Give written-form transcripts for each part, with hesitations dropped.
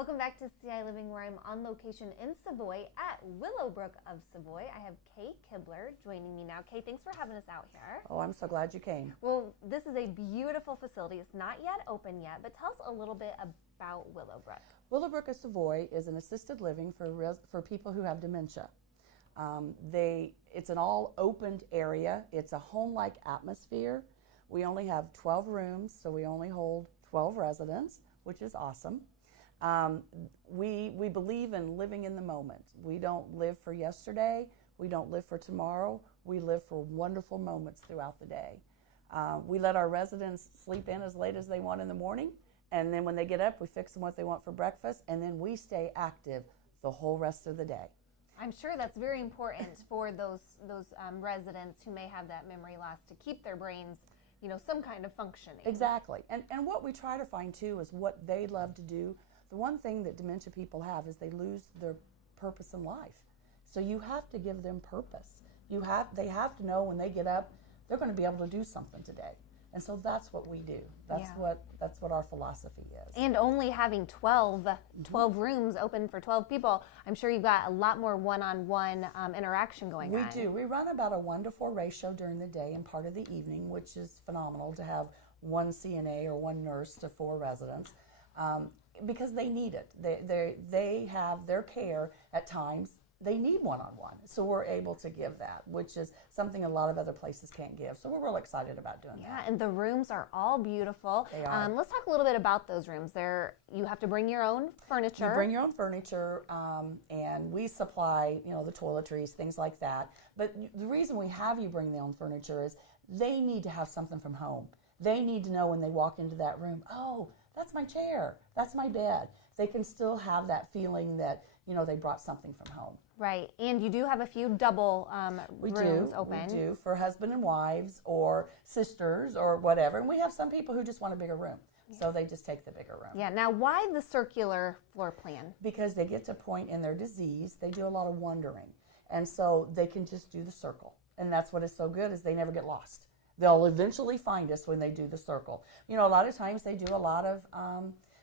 Welcome back to ciLiving, where I'm on location in Savoy at Willowbrook of Savoy. I have Kay Kibler joining me now. Kay, thanks for having us out here. Oh, I'm so glad you came. Well, this is a beautiful facility. It's not yet open yet, but tell us a little bit about Willowbrook. Willowbrook of Savoy is an assisted living for people who have dementia. It's an all opened area. It's a home-like atmosphere. We only have 12 rooms, so we only hold 12 residents, which is awesome. We believe in living in the moment. We don't live for yesterday. We don't live for tomorrow. We live for wonderful moments throughout the day. We let our residents sleep in as late as they want in the morning, and then when they get up, we fix them what they want for breakfast, and then we stay active the whole rest of the day. I'm sure that's very important for those residents who may have that memory loss to keep their brains, some kind of functioning. Exactly. And what we try to find too is what they love to do. The one thing that dementia people have is they lose their purpose in life. So you have to give them purpose. They have to know when they get up, they're going to be able to do something today. And so that's what we do. That's what our philosophy is. And only having 12 rooms open for 12 people, I'm sure you've got a lot more one-on-one interaction going on. We do. We run about a 1-to-4 ratio during the day and part of the evening, which is phenomenal to have one CNA or one nurse to 4 residents. Because they need it. They have their care at times. They need one-on-one. So we're able to give that, which is something a lot of other places can't give. So we're real excited about doing that. Yeah, and the rooms are all beautiful. They are. Let's talk a little bit about those rooms. You have to bring your own furniture. You bring your own furniture, and we supply, the toiletries, things like that. But the reason we have you bring their own furniture is they need to have something from home. They need to know when they walk into that room, oh, that's my chair, that's my bed. They can still have that feeling that, they brought something from home. Right, and you do have a few double rooms open. We do, for husband and wives or sisters or whatever. And we have some people who just want a bigger room. So they just take the bigger room. Yeah, now why the circular floor plan? Because they get to a point in their disease, they do a lot of wandering. And so they can just do the circle. And that's what is so good is they never get lost. They'll eventually find us when they do the circle. A lot of times they do a lot of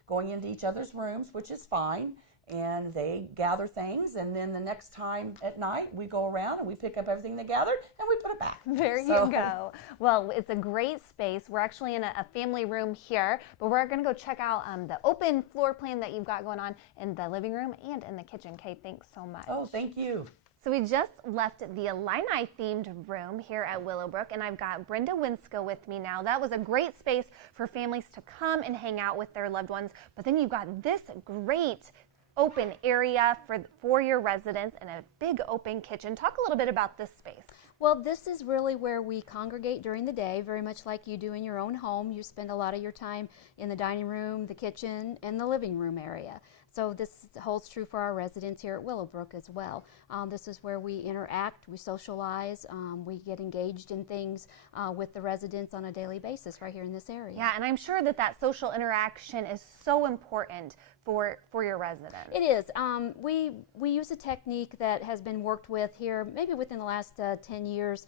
going into each other's rooms, which is fine, and they gather things, and then the next time at night we go around and we pick up everything they gathered and we put it back. There you go. Well, it's a great space. We're actually in a family room here, but we're going to go check out the open floor plan that you've got going on in the living room and in the kitchen. Kay, thanks so much. Oh, thank you. So we just left the Illini-themed room here at Willowbrook, and I've got Brenda Winsko with me now. That was a great space for families to come and hang out with their loved ones, but then you've got this great open area for your residents and a big open kitchen. Talk a little bit about this space. Well, this is really where we congregate during the day, very much like you do in your own home. You spend a lot of your time in the dining room, the kitchen, and the living room area. So this holds true for our residents here at Willowbrook as well. This is where we interact, we socialize, we get engaged in things with the residents on a daily basis right here in this area. Yeah, and I'm sure that social interaction is so important for your residents. It is. We use a technique that has been worked with here maybe within the last 10 years,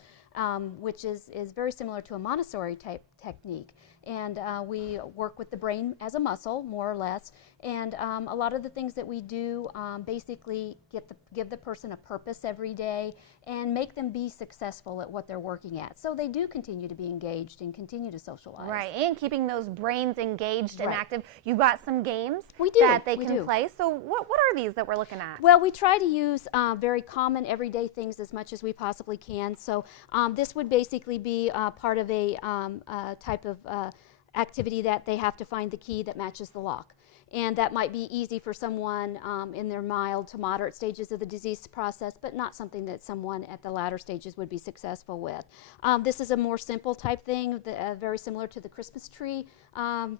which is very similar to a Montessori type technique. And we work with the brain as a muscle, more or less. And a lot of the things that we do basically give the person a purpose every day and make them be successful at what they're working at. So they do continue to be engaged and continue to socialize. Right, and keeping those brains engaged and active. You've got some games that they can play. So what are these that we're looking at? Well, we try to use very common everyday things as much as we possibly can. So this would basically be part of a type of activity that they have to find the key that matches the lock. And that might be easy for someone in their mild to moderate stages of the disease process, but not something that someone at the latter stages would be successful with. This is a more simple type thing, very similar to the Christmas tree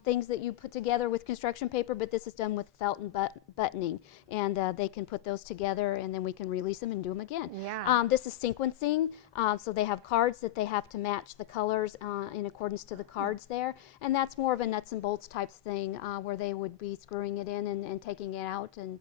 things that you put together with construction paper, but this is done with felt and buttoning. And they can put those together and then we can release them and do them again. Yeah. This is sequencing, so they have cards that they have to match the colors in accordance to the cards there. And that's more of a nuts and bolts type thing where they would be screwing it in and taking it out and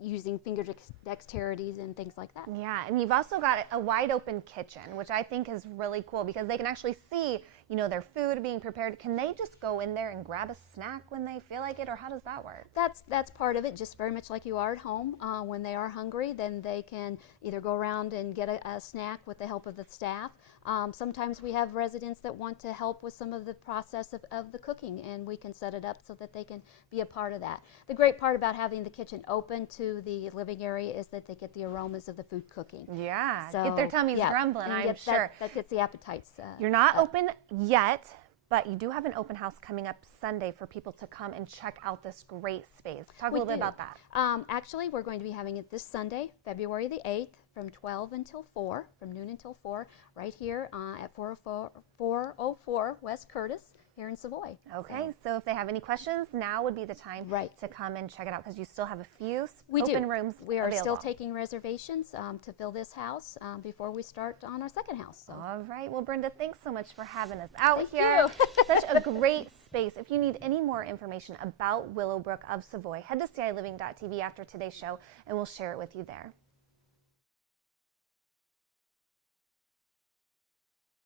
using finger dexterities and things like that. Yeah, and you've also got a wide open kitchen, which I think is really cool because they can actually see you know, their food being prepared, can they just go in there and grab a snack when they feel like it, or how does that work? That's part of it, just very much like you are at home. When they are hungry, then they can either go around and get a snack with the help of the staff. Sometimes we have residents that want to help with some of the process of the cooking, and we can set it up so that they can be a part of that. The great part about having the kitchen open to the living area is that they get the aromas of the food cooking. Yeah, So, get their tummies grumbling, and I'm sure. That gets the appetites. You're not open yet, but you do have an open house coming up Sunday for people to come and check out this great space. Talk a little bit about that. Actually, we're going to be having it this Sunday, February the 8th, from 12 until 4, from noon until 4, right here at 404 West Curtis here in Savoy. Okay, so if they have any questions, now would be the time to come and check it out, because you still have a few open rooms We are available. still taking reservations to fill this house before we start on our second house. So. All right. Well, Brenda, thanks so much for having us out Thank here. you. Such a great space. If you need any more information about Willowbrook of Savoy, head to ciLiving.tv after today's show, and we'll share it with you there.